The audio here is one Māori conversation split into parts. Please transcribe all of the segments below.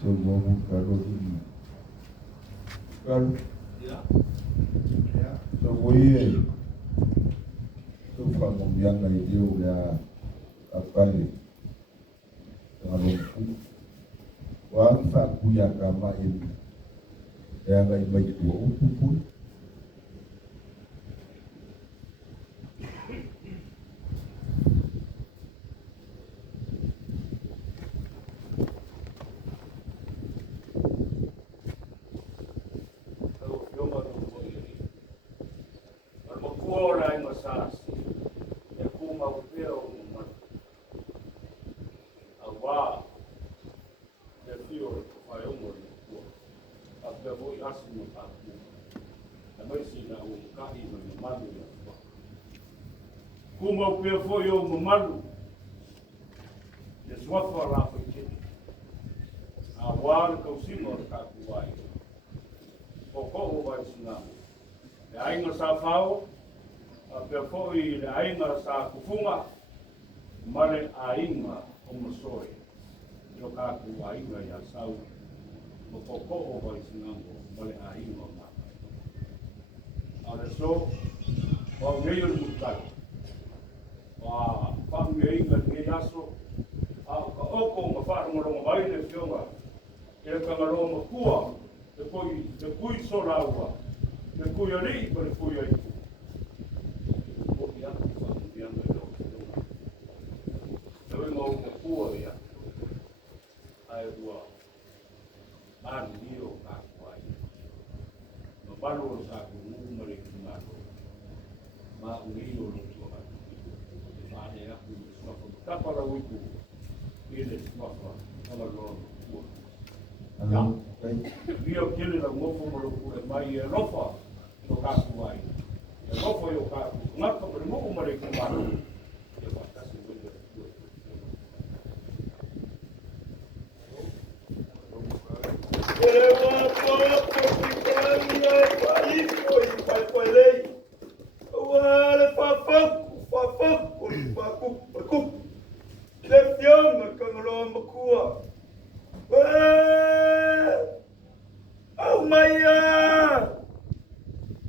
so mo karo ni karo ya so we to fa mo yang na dio ya apale ngalo wa fa ku ya kama ini ya ga ibai tu upupu Kuma pia foi o mamalu. Des wafa la foi kini. A wāra kau sino ka kuai. Ko o vai sina. Le ainga sa fao, a pia foi le ainga sa kufunga. Male ainga o masoi. Yo ka kuai nga ya sau. Ko o vai sina male ainga ma. Ale so, o ngeyo mutai. Whameinga ni aso, ka oko ma wharongaronga mai le whionga, e kangaronga kua, te kui soraua, te kui ari, pa le kui aiku. Oki atu whamungianga i o whionga. Te wenga o ka kua ia, ai ua, mani ni o ka kuai. Ma balo o sa ku mumare ki maro, ma ui o lo tua. Tapara wiku ile swafa kama lo rio kile la ngofo mo lo mai rofa to ka kuai e rofa yo ka ngaka por mo mo re ku maro e va ta se vuelve Tagaloamatua. Oh my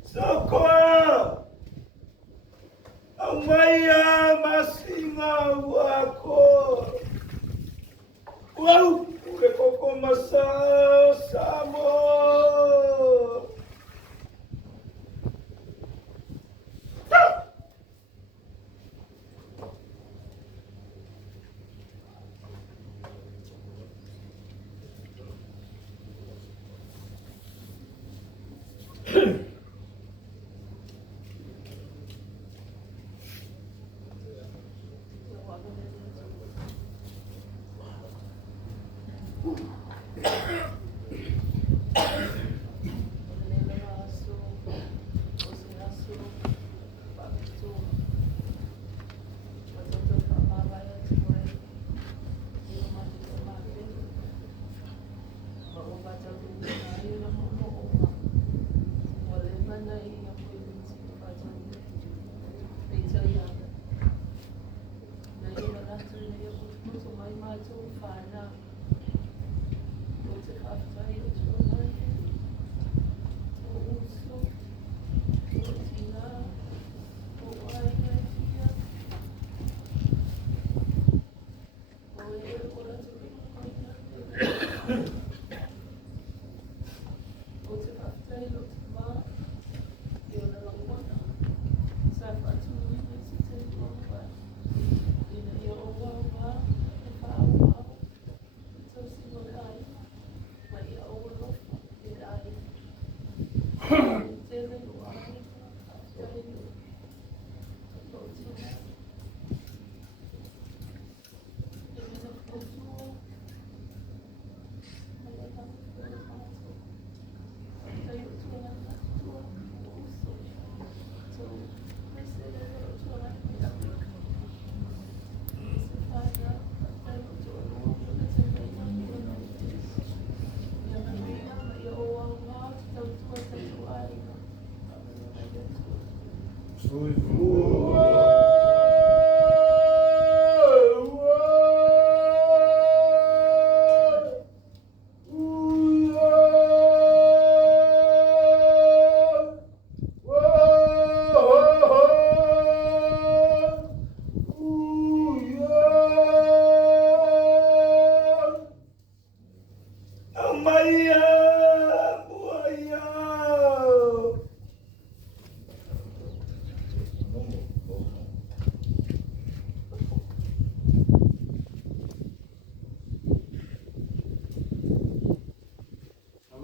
Sokoa. Oh my Masinga wako. Wow, koko masao samo.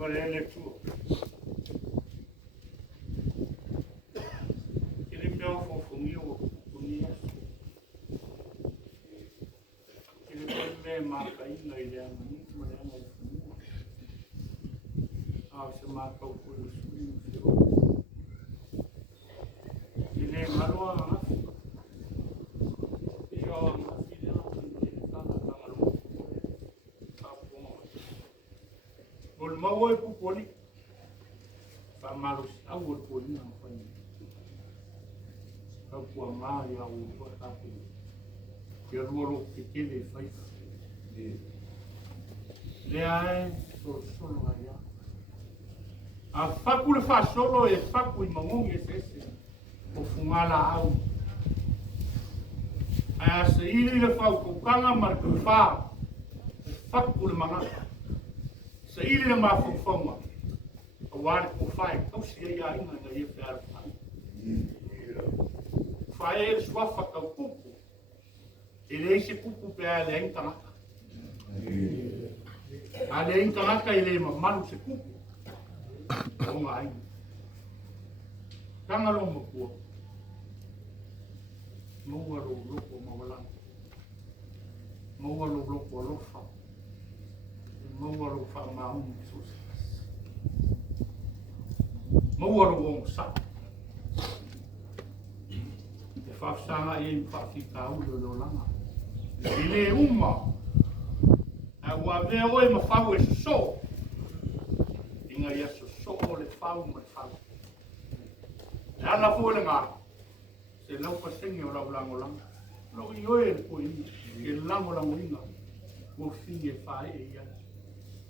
valele tu. Ele me ofofungiu kunia. Ele me marca ina ile amani mwana ufunua. Se marca o pulo suyo. Ele malua na. Bol mau e pupoli. Pa malu au poli na fanya. Au kwa mai au kwa tapu. Ke ruolo ke kele fai. Le ai solo ya. A faku le fa solo e faku I mamongi ese. O fungala au. A se ili le fa ko kanga mar ko fa. Faku le manga. Se ili le mafufonga. A wale ko fai. Kau sia ia inga na ia fai fai. Fai e swafa kau kuku. Ele ese kuku pe a le intanga. A le intanga ele mamalu se kuku. Onga ai. Kanga lo mo kua. Mawaro loko mawalan. Mawaro loko lofa. Mawaro fa maun sus. Mawaro wong sa. E fa sanga e fa fika u lo langa. Ile uma. A wa ve oi ma fa we so. Inga ia so le fa ma fa. Ala fu le nga. Se lau pasengi o lau lango langa. Lau I oe po I e lango lango inga. Ko fi e fae e ia.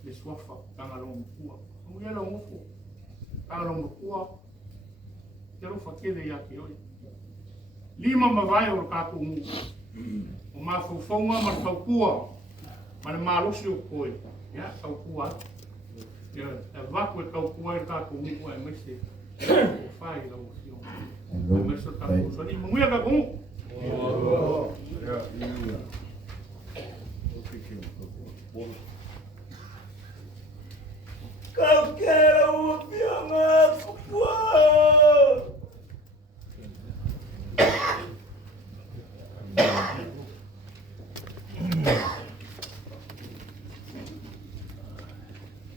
Le swafa kanga longo kua. Mungia longo fu. Kanga longo kua. Te rofa kele ia ke oe. Lima mawai o kako ngu. O mafufonga ma kau kua. Ma le malusi o koe. Ia, kau kua. Ia, e waku e kau kua e kako ngu e mese. O fae lau fio. Mas eu estava com soninho, mulher da bom. Qualquer um piamaço, pô!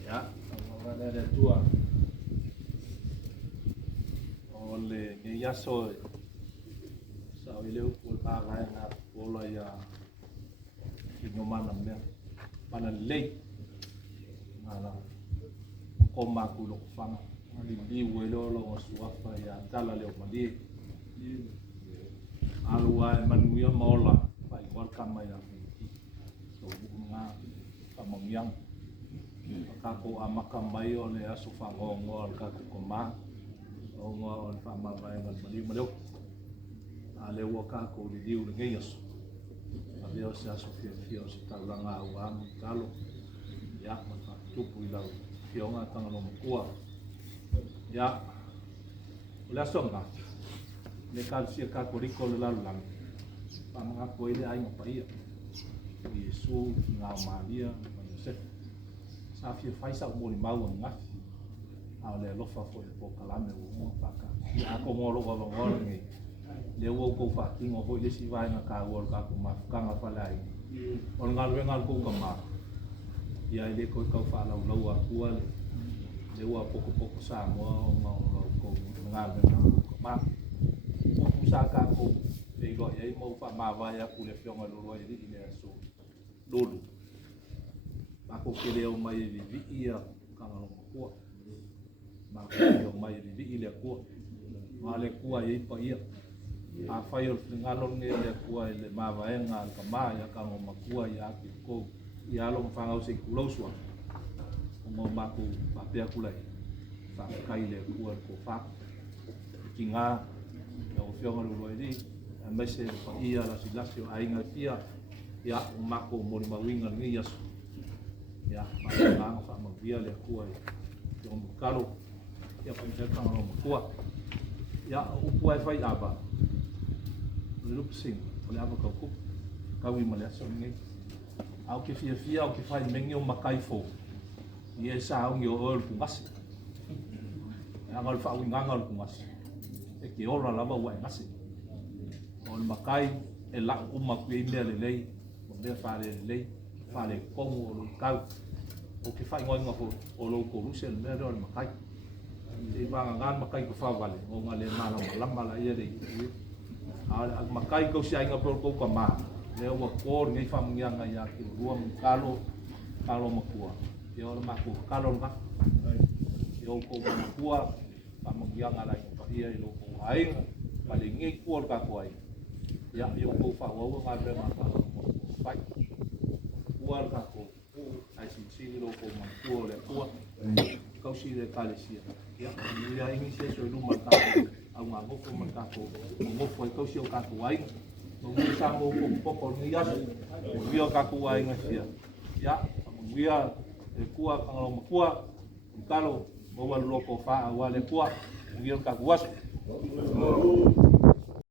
Ya, agora é tua. Ole ni yaso sa ile ko ka na pola ya kinyomana me pana le ngala ko makulo fanga li welo lo suafa ya tala le mali alwa manuia mola pa igual kama ya so nga kamangyang kako amaka mai ole aso fangongo ka ko ma onga on fama vai ngal mali malo ale waka ko di diu ngeyas aveo se aso fio se talanga wa Mulitalo ya mata tupu ila fionga tanga no kua ya ole asonga le kalsi ka ko riko le lalang pamanga ko ile ai paia Yesu nga Maria Joseph sa fio faisa mo ni mau ngati ale lofa foi po kalame o paka ya ko ngolo ko ngolo ngi le wo ko fa kingo ho le si vai na ka wo ka ko ma ka nga fa lai on ngal we ngal ko ka ma ya ile ko ka fa la lo wa ku le wo poko poko sa mo ngolo ko ngal we na ko ma ko sa ka ko le go ya mo fa ma va ya ku le fionga lo wa ile ile so lolu ba ko ke le o mai vi ia ka ngalo ko ma ko mai vi ile ko ma le ku ai pa ia a fai o ngalo nge le ku ai le ma va en al ka ma ya ka mo makua ya ki ko ya lo fa ngau se ku lo so mo ma ku pa pe ku lai fa kai le ku ko fa ki nga o fionga lo ai a mese pa ia la silasio ai nga pia ya ma ko mo ma winga ngi yaso ya ma fa ma via le ku ai yo kalo ya pa se ka no ku ya o ku ai fai aba lup sing ole aba ka ku ka wi ma le so ngi au ke fia au ke fai mengi o makai fo Ia sa ngi o pungas. Angal fa wingangal pungas. E ke ora lava wa ngasi. On makai e la uma ku inde le lei, mo fa le kongo o kau. O ke fa ngoi ngafo o lo ko rusel me ro makai. E va ngan makai ko fa vale, o ngale mala lama la ia le. A makai ko sia inga por ko kama. Le o ko ngai fa ngianga ya ki ruam kalo Tagaloamatua. Ia ora maku kalo ka. Ia ko makua pa mangianga lai pa ia I loko ai. Pale ngai ko ka ko ai. Ia ia ko fa wa nga re ma ka. Pai. Kuar ka ko. Ai si loko makua le ko. Kau si le kalesia. Ia ingi se so lu ma ka. Au nga ngofo ma ka ko. Ngofo kau si o ka ko ai. Mo sa mo ko ni as. Ia ka ko ai ngasia. Ya, ia e kua Tagaloamatua, Mulitalo, mo wa loko fa wa le kua, ia ka kuas.